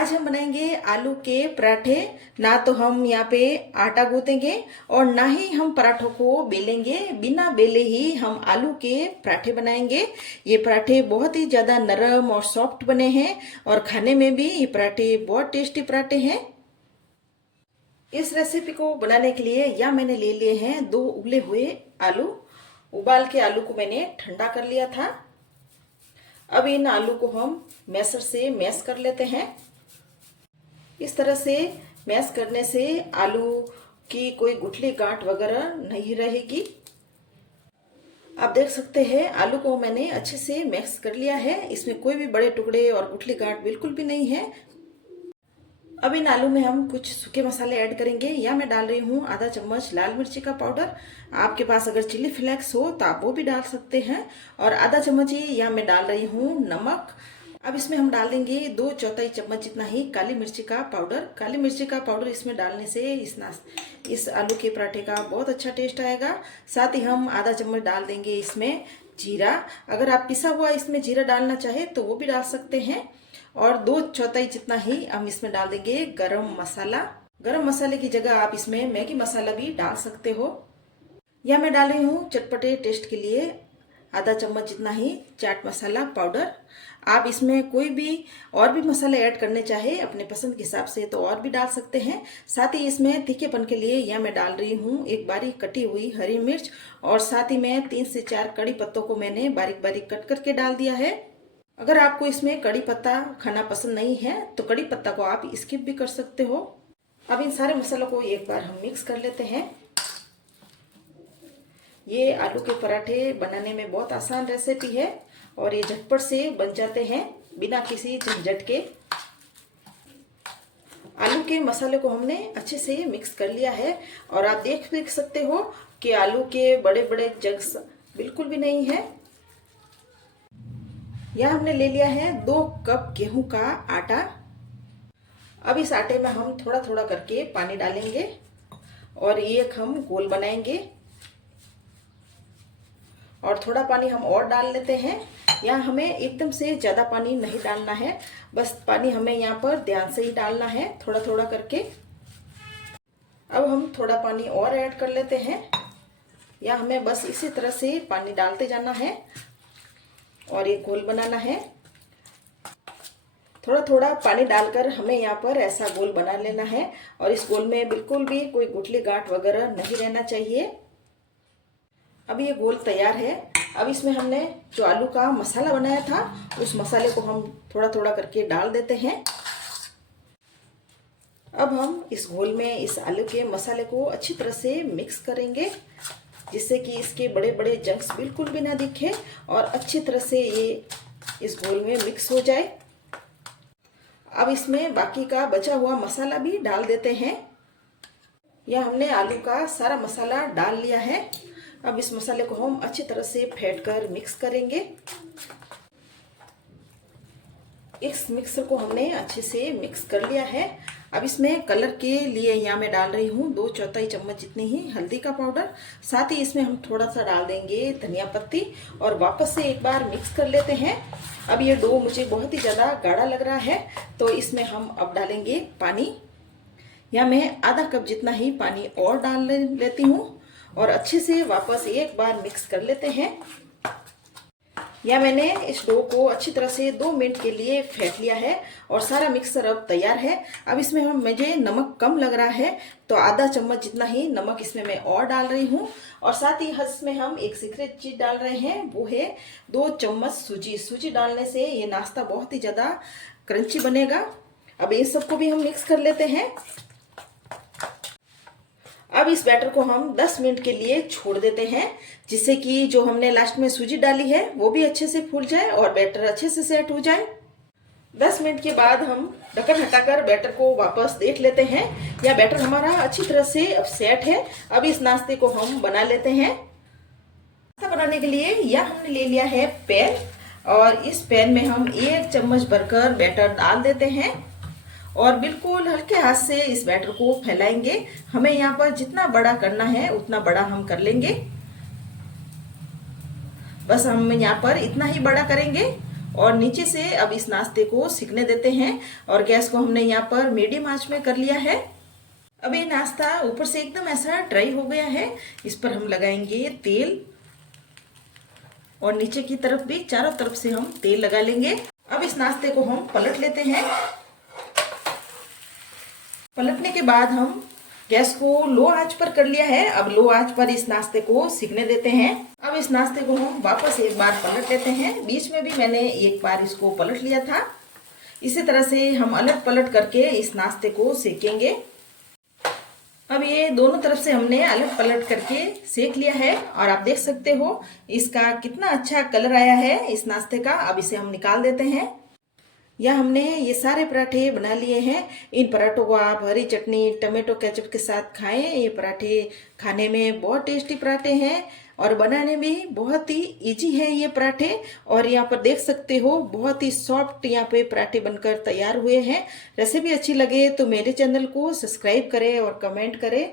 आज हम बनाएंगे आलू के पराठे। ना तो हम यहाँ पे आटा गूंथेंगे और ना ही हम पराठों को बेलेंगे, बिना बेले ही हम आलू के पराठे बनाएंगे। ये पराठे बहुत ही ज़्यादा नरम और सॉफ्ट बने हैं और खाने में भी ये पराठे बहुत टेस्टी पराठे हैं। इस रेसिपी को बनाने के लिए यहाँ मैंने ले लिए हैं 2 उबले हुए आलू। उबाल के आलू को मैंने ठंडा कर लिया था। अब इन आलू को हम मैशर से मैश कर लेते हैं। इस तरह से मैश करने से आलू की कोई गुठली गांठ वगैरह नहीं रहेगी। आप देख सकते हैं आलू को मैंने अच्छे से मैश कर लिया है। इसमें कोई भी बड़े टुकड़े और गुठली गांठ बिल्कुल भी नहीं है। अब इन आलू में हम कुछ सूखे मसाले ऐड करेंगे। या मैं डाल रही हूँ आधा चम्मच लाल मिर्ची का पाउडर। आपके पास अगर चिली फ्लेक्स हो तो आप वो भी डाल सकते हैं। और आधा चम्मच ही या मैं डाल रही हूँ नमक। अब इसमें हम डाल देंगे 2/4 चम्मच जितना ही काली मिर्ची का पाउडर। काली मिर्ची का पाउडर इसमें डालने से इस आलू के पराठे का बहुत अच्छा टेस्ट आएगा। साथ ही हम आधा चम्मच डाल देंगे इसमें जीरा। अगर आप पिसा हुआ इसमें जीरा डालना चाहे तो वो भी डाल सकते हैं। और 2/4 जितना ही हम इसमें डाल देंगे गरम मसाला। गरम मसाले की जगह आप इसमें मैगी मसाला भी डाल सकते हो। या मैं डाल रही हूँ चटपटे टेस्ट के लिए आधा चम्मच जितना ही चाट मसाला पाउडर। आप इसमें कोई भी और भी मसाले ऐड करने चाहे अपने पसंद के हिसाब से तो और भी डाल सकते हैं। साथ ही इसमें तीखेपन के लिए यहाँ मैं डाल रही हूँ एक बारीक कटी हुई हरी मिर्च। और साथ ही में 3 से 4 कड़ी पत्तों को मैंने बारीक बारीक कट करके डाल दिया है। अगर आपको इसमें कड़ी पत्ता खाना पसंद नहीं है तो कड़ी पत्ता को आप स्किप भी कर सकते हो। अब इन सारे मसालों को एक बार हम मिक्स कर लेते हैं। ये आलू के पराठे बनाने में बहुत आसान रेसिपी है और ये झटपट से बन जाते हैं बिना किसी झंझट के। आलू के मसाले को हमने अच्छे से मिक्स कर लिया है और आप देख सकते हो कि आलू के बड़े बड़े जग्स बिल्कुल भी नहीं है। यह हमने ले लिया है 2 कप गेहूं का आटा। अब इस आटे में हम थोड़ा थोड़ा करके पानी डालेंगे और एक हम गोल बनाएंगे। और थोड़ा पानी हम और डाल लेते हैं। यहाँ हमें एकदम से ज़्यादा पानी नहीं डालना है, बस पानी हमें यहाँ पर ध्यान से ही डालना है, थोड़ा थोड़ा करके। अब हम थोड़ा पानी और ऐड कर लेते हैं। यहाँ हमें बस इसी तरह से पानी डालते जाना है और ये गोल बनाना है। थोड़ा थोड़ा पानी डालकर हमें यहाँ पर ऐसा गोल बना लेना है और इस गोल में बिल्कुल भी कोई गुठली गांठ वगैरह नहीं रहना चाहिए। अब ये गोल तैयार है। अब इसमें हमने जो आलू का मसाला बनाया था उस मसाले को हम थोड़ा थोड़ा करके डाल देते हैं। अब हम इस घोल में इस आलू के मसाले को अच्छी तरह से मिक्स करेंगे जिससे कि इसके बड़े बड़े जंक्स बिल्कुल भी ना दिखे और अच्छी तरह से ये इस घोल में मिक्स हो जाए। अब इसमें बाकी का बचा हुआ मसाला भी डाल देते हैं। यह हमने आलू का सारा मसाला डाल लिया है। अब इस मसाले को हम अच्छी तरह से फेंटकर मिक्स करेंगे। इस मिक्सर को हमने अच्छे से मिक्स कर लिया है। अब इसमें कलर के लिए यहाँ मैं डाल रही हूँ 2/4 चम्मच जितनी ही हल्दी का पाउडर। साथ ही इसमें हम थोड़ा सा डाल देंगे धनिया पत्ती और वापस से एक बार मिक्स कर लेते हैं। अब ये डो मुझे बहुत ही ज़्यादा गाढ़ा लग रहा है तो इसमें हम अब डालेंगे पानी। यहाँ मैं आधा कप जितना ही पानी और डाल लेती हूँ और अच्छे से वापस एक बार मिक्स कर लेते हैं। या मैंने इस डो को अच्छी तरह से 2 मिनट के लिए फेंट लिया है और सारा मिक्सर अब तैयार है। अब इसमें मुझे नमक कम लग रहा है तो आधा चम्मच जितना ही नमक इसमें मैं और डाल रही हूँ। और साथ ही इसमें हम एक सीक्रेट चीज डाल रहे हैं, वो है 2 चम्मच सूजी। सूजी डालने से ये नाश्ता बहुत ही ज़्यादा क्रंची बनेगा। अब इन सबको भी हम मिक्स कर लेते हैं। अब इस बैटर को हम 10 मिनट के लिए छोड़ देते हैं जिससे कि जो हमने लास्ट में सूजी डाली है वो भी अच्छे से फूल जाए और बैटर अच्छे से सेट हो जाए। 10 मिनट के बाद हम ढक्कन हटाकर बैटर को वापस देख लेते हैं। यह बैटर हमारा अच्छी तरह से अब सेट है। अब इस नाश्ते को हम बना लेते हैं। नाश्ता बनाने के लिए यह हमने ले लिया है पैन और इस पैन में हम 1 चम्मच भरकर बैटर डाल देते हैं और बिल्कुल हल्के हाथ से इस बैटर को फैलाएंगे। हमें यहाँ पर जितना बड़ा करना है उतना बड़ा हम कर लेंगे। बस हम यहाँ पर इतना ही बड़ा करेंगे और नीचे से अब इस नाश्ते को सिकने देते हैं और गैस को हमने यहाँ पर मीडियम आंच में कर लिया है। अब ये नाश्ता ऊपर से एकदम ऐसा ड्राई हो गया है। इस पर हम लगाएंगे तेल और नीचे की तरफ भी चारों तरफ से हम तेल लगा लेंगे। अब इस नाश्ते को हम पलट लेते हैं। पलटने के बाद हम गैस को लो आंच पर कर लिया है। अब लो आंच पर इस नाश्ते को सिकने देते हैं। अब इस नाश्ते को हम वापस एक बार पलट लेते हैं। बीच में भी मैंने एक बार इसको पलट लिया था। इसी तरह से हम अलट पलट करके इस नाश्ते को सेकेंगे। अब ये दोनों तरफ से हमने अलट पलट करके सेक लिया है और आप देख सकते हो इसका कितना अच्छा कलर आया है इस नाश्ते का। अब इसे हम निकाल देते हैं। या हमने ये सारे पराठे बना लिए हैं। इन पराठों को आप हरी चटनी टमाटो केचप के साथ खाएं। ये पराठे खाने में बहुत टेस्टी पराठे हैं और बनाने में बहुत ही इजी है ये पराठे। और यहाँ पर देख सकते हो बहुत ही सॉफ्ट यहाँ पे पराठे बनकर तैयार हुए हैं। रेसिपी अच्छी लगे तो मेरे चैनल को सब्सक्राइब करें और कमेंट करें।